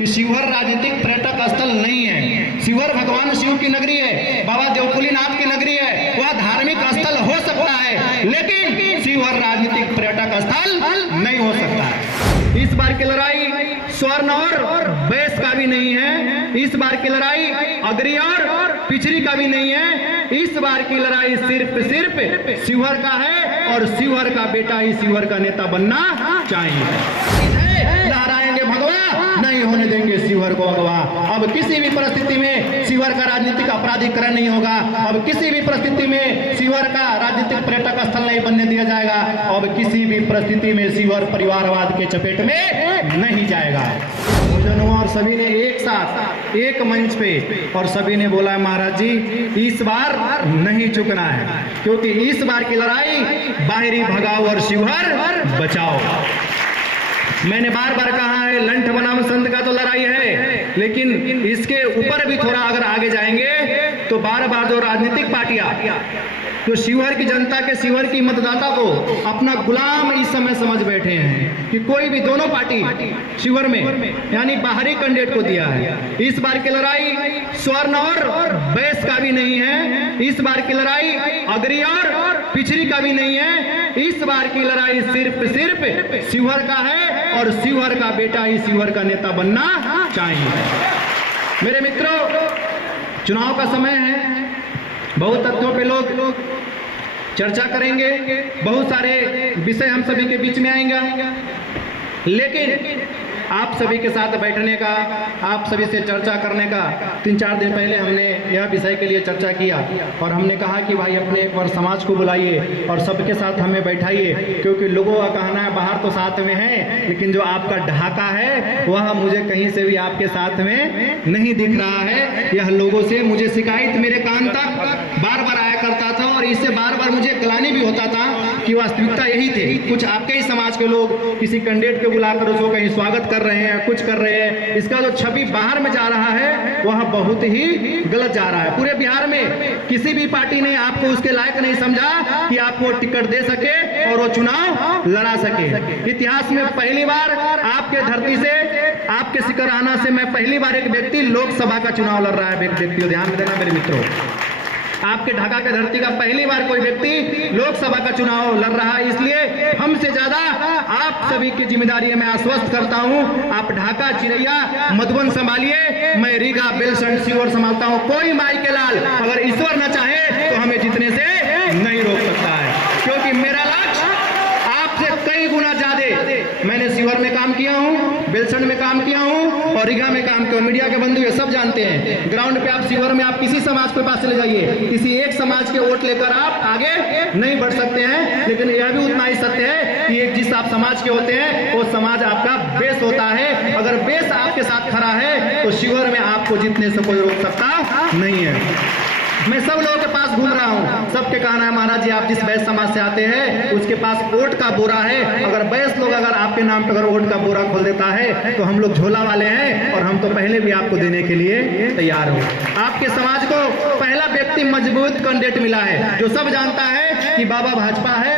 कि शिवहर राजनीतिक पर्यटक स्थल नहीं है। शिवहर भगवान शिव की नगरी है, बाबा देवकुलीनाथ की नगरी है, वह धार्मिक स्थल हो सकता है, लेकिन शिवहर राजनीतिक पर्यटक स्थल नहीं हो सकता है। इस बार की लड़ाई स्वर्ण और बैस का भी नहीं है, इस बार की लड़ाई अगरी और पिछड़ी का भी नहीं है, इस बार की लड़ाई सिर्फ शिवहर का है और शिवहर का बेटा ही शिवहर का नेता बनना चाहिए। लहराएंगे भगवा, नहीं होने देंगे शिवहर को अगवा। अब किसी भी परिस्थिति में शिवहर का राजनीतिक अपराधीकरण नहीं होगा, अब किसी भी परिस्थिति में शिवहर का राजनीतिक पर्यटक स्थल नहीं बनने दिया जाएगा, अब किसी भी परिस्थिति में शिवहर परिवारवाद के चपेट में नहीं जाएगा। और सभी ने एक साथ एक मंच पे और सभी ने बोला महाराज जी इस बार नहीं चुकना है, क्योंकि इस बार की लड़ाई बाहरी भगाओ और शिवहर बचाओ। मैंने बार बार कहा है लंठ बनाम संत का तो लड़ाई है, लेकिन इसके ऊपर भी थोड़ा अगर आगे जाएंगे तो बार बार जो राजनीतिक पार्टियां जो शिवहर की जनता के, शिवहर की मतदाता को अपना गुलाम इस समय समझ बैठे हैं कि कोई भी दोनों पार्टी शिवहर में यानी बाहरी कैंडिडेट को दिया है। इस बार की लड़ाई स्वर्ण और बैस का भी नहीं है, इस बार की लड़ाई अगरी और पिछड़ी का भी नहीं है, इस बार की लड़ाई सिर्फ शिवहर का है और शिवहर का बेटा ही शिवहर का नेता बनना चाहिए। मेरे मित्रों, चुनाव का समय है, बहुत तथ्यों पे लोग चर्चा करेंगे, बहुत सारे विषय हम सभी के बीच में आएंगे, लेकिन आप सभी के साथ बैठने का, आप सभी से चर्चा करने का 3-4 दिन पहले हमने यह विषय के लिए चर्चा किया और हमने कहा कि भाई अपने एक बार समाज को बुलाइए और सबके साथ हमें बैठाइए, क्योंकि लोगों का कहना है बाहर तो साथ में है, लेकिन जो आपका ढाका है वह मुझे कहीं से भी आपके साथ में नहीं दिख रहा है। यह लोगों से मुझे शिकायत मेरे कान तक बार बार आया करता था और इससे बार बार मुझे ग्लानि भी होता था कि वास्तविकता यही थी। कुछ आपके ही समाज के लोग किसी कैंडिडेट को बुलाकर उसको कहीं स्वागत कर रहे हैं, कुछ कर रहे हैं, इसका जो छवि बाहर में जा रहा है वह बहुत ही गलत जा रहा है। पूरे बिहार में किसी भी पार्टी ने आपको उसके लायक नहीं समझा कि आपको टिकट दे सके और वो चुनाव लड़ा सके। इतिहास में पहली बार आपके धरती से, आपके सिकराना से मैं पहली बार एक व्यक्ति लोकसभा का चुनाव लड़ रहा है। व्यक्ति ध्यान देना मेरे मित्रों, आपके ढाका के धरती का पहली बार कोई व्यक्ति लोकसभा का चुनाव लड़ रहा है, इसलिए हमसे ज्यादा आप सभी की जिम्मेदारी मैं आश्वस्त करता हूं। आप ढाका, चिरैया, मधुबन संभालिए, मैं रीगा, बेलसंड, शिवहर संभालता हूं। कोई माई के लाल अगर ईश्वर न चाहे तो हमें जीतने से नहीं रोक सकता है, क्योंकि मेरा लक्ष्य आपसे कई गुना ज्यादा। मैंने शिवहर में काम किया हूं, बेलसंड में काम किया हूं और रीगा में काम किया। मीडिया के बंधु ये सब जानते हैं। ग्राउंड पे आप शिवहर में आप किसी समाज के पास चले जाइए, किसी एक समाज के वोट लेकर आप आगे नहीं बढ़ सकते हैं, लेकिन यह भी उतना ही सत्य है कि एक जिस आप समाज के होते हैं वो समाज आपका बेस होता है। अगर बेस आपके साथ खड़ा है तो शिवहर में आपको जीतने से कोई रोक सकता नहीं है। मैं सब लोगों के पास घूम रहा हूँ, सबके कहना है महाराज जी आप जिस बैस समाज से आते हैं उसके पास वोट का बोरा है, अगर बैस लोग अगर आपके नाम पर अगर वोट का बोरा खोल देता है तो हम लोग झोला वाले हैं और हम तो पहले भी आपको देने के लिए तैयार हो। आपके समाज को पहला व्यक्ति मजबूत कैंडिडेट मिला है जो सब जानता है कि बाबा भाजपा है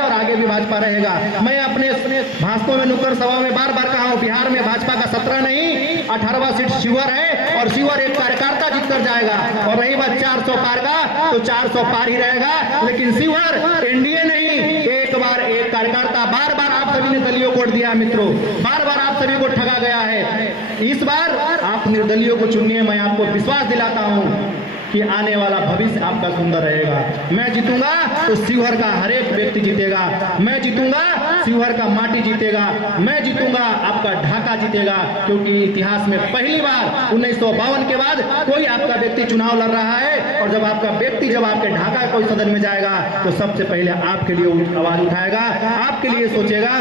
और आगे भी भाजपा रहेगा। मैं अपने भाषणों में, नुक्कड़ सभा में बार बार कहा हूँ, बिहार में भाजपा का 17 नहीं 18वां सीट शिवहर है और शिवहर एक कार्यकर्ता जीत कर जाएगा। और रही बात 400 पार का तो 400 पार ही रहेगा, लेकिन शिवहर एनडीए नहीं, एक बार एक कार्यकर्ता। बार बार आप सभी ने दलियों को वोट दिया है मित्रों, बार बार आप सभी को ठगा गया है। इस बार आप निर्दलियों को चुनिए, मैं आपको विश्वास दिलाता हूं कि आने वाला भविष्य आपका सुंदर रहेगा। मैं जीतूंगा तो शिवहर का हर एक व्यक्ति जीतेगा, मैं जीतूंगा शिवहर का माटी जीतेगा, मैं जीतूंगा आपका ढाका जीतेगा, क्योंकि इतिहास में पहली बार 1952 के बाद कोई आपका व्यक्ति चुनाव लड़ रहा है और जब आपका व्यक्ति जब आपके ढाका कोई सदन में जाएगा तो सबसे पहले आपके लिए आवाज उठाएगा, आपके लिए सोचेगा,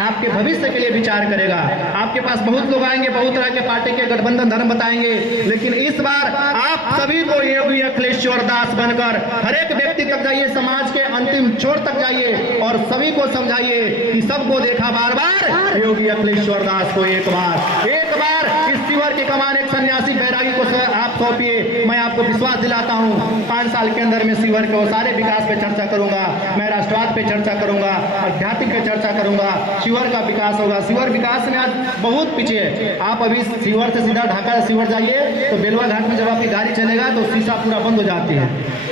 आपके भविष्य के लिए विचार करेगा। आपके पास बहुत लोग आएंगे, बहुत तरह के पार्टी के गठबंधन धर्म बताएंगे, लेकिन इस बार आप सभी को योगी अखिलेश्वर दास बनकर हर एक व्यक्ति तक जाइए, समाज के अंतिम छोर तक जाइए और सभी को समझाइए कि सबको देखा बार बार योगी अखिलेश्वर दास को एक बार इस शिवर की कमान एक सन्यासी बैरागी को आप सौंपिए। मैं आपको विश्वास दिलाता हूँ 5 साल के अंदर में शिवर के वो सारे विकास पे चर्चा करूंगा, मैं राष्ट्रवाद पे चर्चा करूंगा, आध्यात्मिक पे चर्चा करूंगा, शिवर का विकास होगा। शिवर विकास में आज बहुत पीछे है। आप अभी शिवर से सीधा ढाका से शिवर जाइए तो बेलवा घाट में जब आपकी गाड़ी चलेगा तो शीशा पूरा बंद हो जाती है।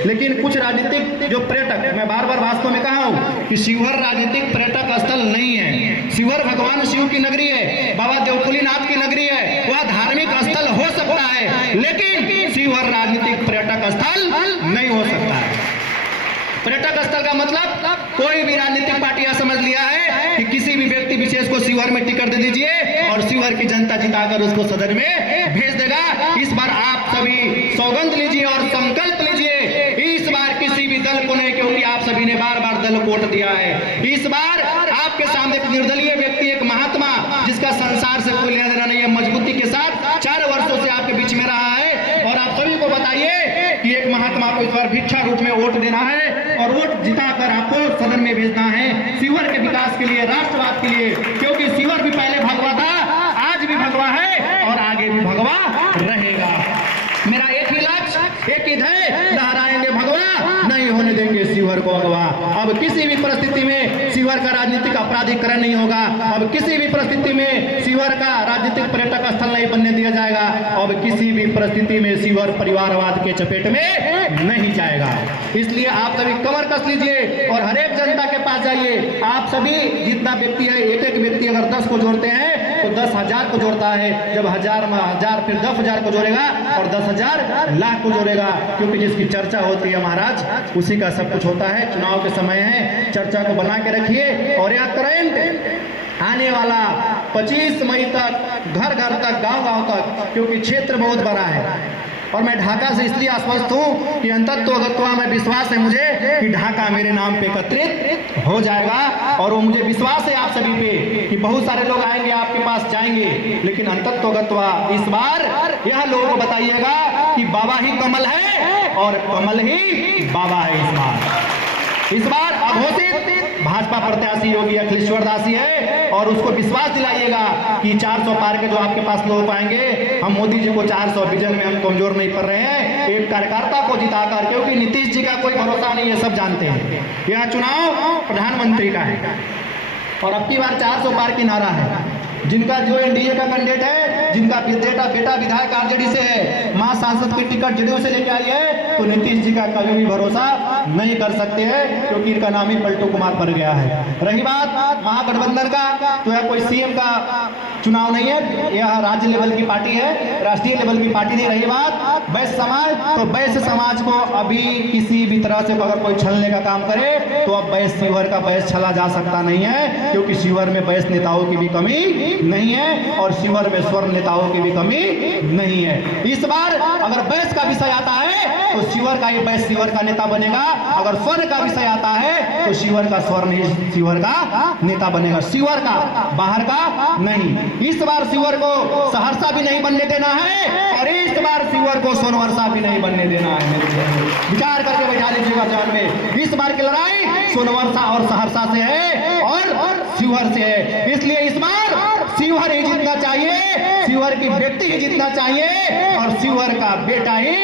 लेकिन कुछ राजनीतिक जो पर्यटक, मैं बार बार वास्तव में कहा हूँ कि शिवर राजनीतिक पर्यटक स्थल नहीं है। शिवर भगवान शिव की नगरी है, बाबा देवकुलीनाथ की नगरी है, वह धार्मिक स्थल हो सकता है, लेकिन शिवर राजनीतिक पर्यटक स्थल नहीं हो सकता है। पर्यटक स्थल का मतलब कोई भी राजनीतिक पार्टी यह समझ लिया है कि किसी भी व्यक्ति विशेष को शिवर में टिकट दे दीजिए और शिवर की जनता जिताकर उसको सदन में भेज देगा। इस बार आप सभी सौगंध लीजिए और संकल्प लीजिए, इस बार किसी भी दल को नहीं, क्योंकि आप सभी ने बार बार दल वोट दिया है। इस बार आपके सामने एक निर्दलीय व्यक्ति, एक महात्मा जिसका संसार से कोई लेना देना नहीं है, मजबूती के साथ 4 वर्षों से आपके बीच में रहा है और आप सभी को बताइए कि एक महात्मा को इस बार भिक्षा रूप में वोट देना है और वोट जिताकर आपको सदन में भेजना है शिवर के विकास के लिए, राष्ट्रवाद के लिए, क्योंकि शिवर भी पहले भगवा था, आज भी भगवा है और आगे भी भगवा रहेगा। मेरा एक ही लक्ष्य, एक ही ध्येय, लहराएंगे भगवा, नहीं होने देंगे शिवर को अगवा। अब किसी भी परिस्थिति में शिवर का राजनीतिक अपराधीकरण नहीं होगा। अब किसी भी परिस्थिति में शिवर का राजनीतिक पर्यटक स्थल नहीं बनने दिया जाएगा। अब किसी भी परिस्थिति में शिवर परिवारवाद के चपेट में नहीं जाएगा। इसलिए आप सभी कमर कस लीजिए और हर एक जनता के पास जाइए। आप सभी जितना व्यक्ति है, एक एक व्यक्ति अगर 10 को जोड़ते हैं तो 10,000 को जोड़ता है, जब 1000 में 1000 फिर 10,000 को जोड़ेगा और 10,000 लाख को जोड़ेगा, क्योंकि जिसकी चर्चा होती है महाराज उसी का सब कुछ होता है। चुनाव के समय है, चर्चा को बना के रखिए और यह तुरंत आने वाला 25 मई तक घर घर तक, गांव गांव तक, क्योंकि क्षेत्र बहुत बड़ा है और मैं ढाका से इसलिए आश्वस्त हूँ कि अंतत्वगत्वा में विश्वास है मुझे कि ढाका मेरे नाम पे एकत्रित हो जाएगा और वो मुझे विश्वास है आप सभी पे कि बहुत सारे लोग आएंगे आपके पास जाएंगे, लेकिन अंतत्वगत्वा इस बार यह लोगों को बताइएगा कि बाबा ही कमल है और कमल ही बाबा है। इस बार अघोषित भाजपा प्रत्याशी योगी अखिलेश्वर दास जी है और उसको विश्वास दिलाइएगा कि 400 पार के जो आपके पास लोग पाएंगे, हम मोदी जी को 400 विजन में हम कमजोर नहीं कर रहे हैं, एक कार्यकर्ता को जिताकर, क्योंकि नीतीश जी का कोई भरोसा नहीं है, सब जानते हैं यह चुनाव प्रधानमंत्री का है और अब की बार 400 पार की नारा है। जिनका जो एनडीए का कैंडिडेट है, जिनका बेटा विधायक आरजेडी से है, मां सांसद की टिकट जदयू से लेके आई है, तो नीतीश जी का कभी भी भरोसा नहीं कर सकते हैं, क्योंकि इनका नाम ही पलटू कुमार पड़ गया है। रही बात महागठबंधन का, तो यह कोई सीएम का चुनाव नहीं है, यह राज्य लेवल की पार्टी है, राष्ट्रीय लेवल की पार्टी नहीं। रही बात वैश्य समाज, तो वैश्य समाज को अभी किसी भी तरह से अगर कोई छलने का काम करे तो अब वैश्य शिवर का वैश्य छला जा सकता नहीं है, क्योंकि शिवर में वैश्य नेताओं की भी कमी नहीं है और शिवर में स्वर्ण नेताओं की भी कमी नहीं है। इस बार अगर वैश्य का विषय आता है तो शिवर का ही वैश्य शिवर का नेता बनेगा, अगर स्वर्ण का विषय आता है तो शिवर का स्वर्ण ही शिवर का नेता बनेगा, शिवर का, बाहर का नहीं। इस बार शिवर को सहरसा भी नहीं बनने देना है और इस बार शिवर को सोनवर्षा भी नहीं बनने देना है। विचार करके बैठा लीजिएगा ध्यान में, इस बार की लड़ाई सोनवर्षा और सहरसा से है और शिवर से है। इसलिए इस बार शिवर ही जीतना चाहिए, शिवर की व्यक्ति ही जीतना चाहिए और शिवर का बेटा ही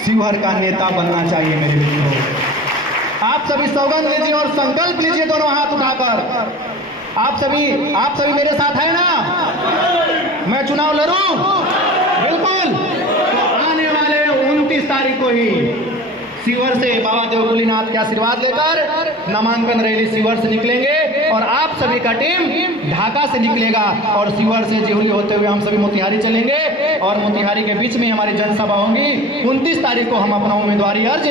शिवर का नेता बनना चाहिए। मेरे मित्रों, आप सभी सौगंध लीजिए और संकल्प लीजिए दोनों हाथ उठाकर। आप सभी मेरे साथ है ना? मैं चुनाव लड़ूं बिल्कुल, तो आने वाले 29 तारीख को ही शिवर से बाबा देवकुलीनाथ के आशीर्वाद लेकर नामांकन रैली शिवर से निकलेंगे और आप सभी का टीम ढाका से निकलेगा और शिवर से जिहुली होते हुए हम सभी मोतिहारी चलेंगे और मोतिहारी के बीच में हमारी जनसभा होगी। 29 तारीख को हम अपना उम्मीदवारी अर्ज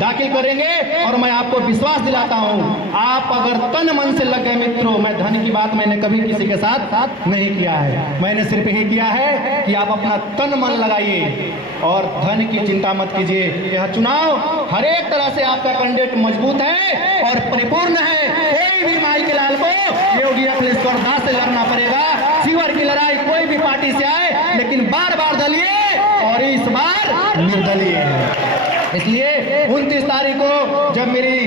दाखिल करेंगे और मैं आपको विश्वास दिलाता हूं, आप अगर तन मन से लग गए मित्रों, मैं धन की बात मैंने कभी किसी के साथ नहीं किया है, मैंने सिर्फ यही किया है कि आप अपना तन मन लगाइए और धन की चिंता मत कीजिए। यह चुनाव हर एक तरह से आपका कैंडिडेट मजबूत है और परिपूर्ण है। कोई भी माई के लाल को योगी अखिलेश्वर दास से लड़ना पड़ेगा। शिवर की लड़ाई कोई भी पार्टी से आए, लेकिन बार बार दलीय और इस बार निर्दलीय है। इसलिए 29 तारीख को जब मेरी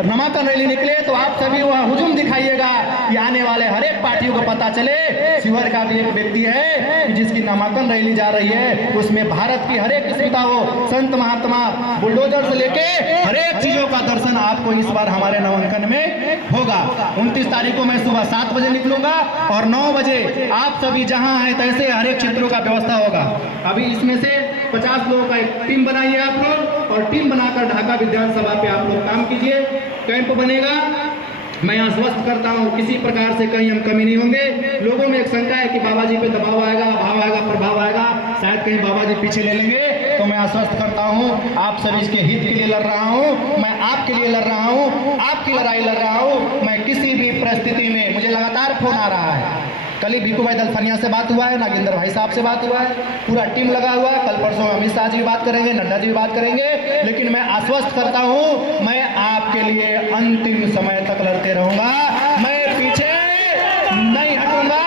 नामांकन रैली निकले तो आप सभी वह हुजूम दिखाइएगा कि आने वाले हर एक पार्टियों को पता चले शिवहर का भी एक व्यक्ति है कि जिसकी नामांकन रैली जा रही है, उसमें भारत की हर एक अस्मिता हो, संत महात्मा बुलडोजर से लेके हर एक चीजों का दर्शन आपको इस बार हमारे नामांकन में होगा। 29 तारीख को मैं सुबह 7 बजे निकलूंगा और 9 बजे आप सभी जहां हैं तैसे हर एक क्षेत्रों का व्यवस्था होगा। अभी इसमें से 50 लोगों का एक टीम बनाइए आप लोग, और टीम बनाकर ढाका विधानसभा पे आप लोग काम कीजिए। कैंप बनेगा, मैं आश्वस्त करता हूं किसी प्रकार से कहीं हम कमी नहीं होंगे। लोगों में एक शंका है कि बाबा जी पे दबाव आएगा, भाव आएगा, प्रभाव आएगा, शायद कहीं बाबा जी पीछे ले लेंगे, तो मैं आश्वस्त करता हूं आप सभी इसके हित के लिए लड़ रहा हूं, मैं आपके लिए लड़ रहा हूं, आपकी लड़ाई लड़ रहा हूं। मैं किसी भी परिस्थिति में, मुझे लगातार फोन आ रहा है, कल ही भीखू भाई दलफनिया से बात हुआ है, नागेंद्र भाई साहब से बात हुआ है, पूरा टीम लगा हुआ है। कल परसों अमित शाह जी भी बात करेंगे, नड्डा जी भी बात करेंगे, लेकिन मैं आश्वस्त करता हूं मैं आपके लिए अंतिम समय तक लड़ते रहूंगा, मैं पीछे नहीं हटूंगा,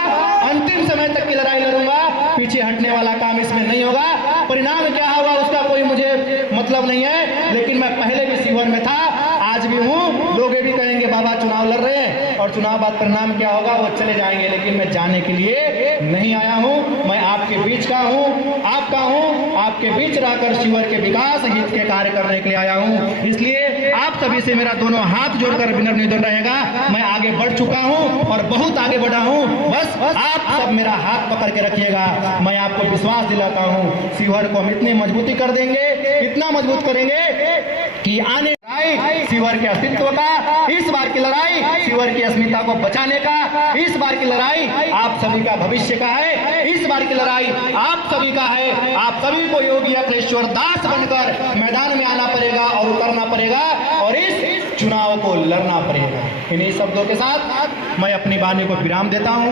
अंतिम समय तक की लड़ाई लड़ूंगा। पीछे हटने वाला काम इसमें नहीं होगा। परिणाम क्या होगा उसका कोई मुझे मतलब नहीं है, लेकिन मैं पहले भी शिवहर में था, आज भी हूं। लोग भी कहेंगे बाबा चुनाव लड़ रहे हैं और चुनाव बाद परिणाम क्या होगा वो चले जाएंगे, लेकिन मैं जाने के लिए नहीं आया हूं। मैं आपके बीच का हूं, आपका हूं, आपके बीच रहकर शिवहर के विकास हित के कार्य करने के लिए आया हूं। इसलिए आप सभी से मेरा दोनों हाथ जोड़कर विनम्र निवेदन रहेगा, मैं आगे बढ़ चुका हूं और बहुत आगे बढ़ा हूं, बस आप सब मेरा हाथ पकड़ के रखिएगा। मैं आपको विश्वास दिलाता हूं शिवहर को हम इतनी मजबूती कर देंगे, इतना मजबूत करेंगे कि आने शिवहर के अस्तित्व का, इस बार की लड़ाई शिवहर की अस्मिता को बचाने का, इस बार की लड़ाई आप सभी का भविष्य का है, इस बार की लड़ाई आप सभी का है। आप सभी को योगी अखिलेश्वर दास बनकर मैदान में आना पड़ेगा और उतरना पड़ेगा और इस चुनाव को लड़ना पड़ेगा। इन्हीं शब्दों के साथ मैं अपनी वाणी को विराम देता हूं।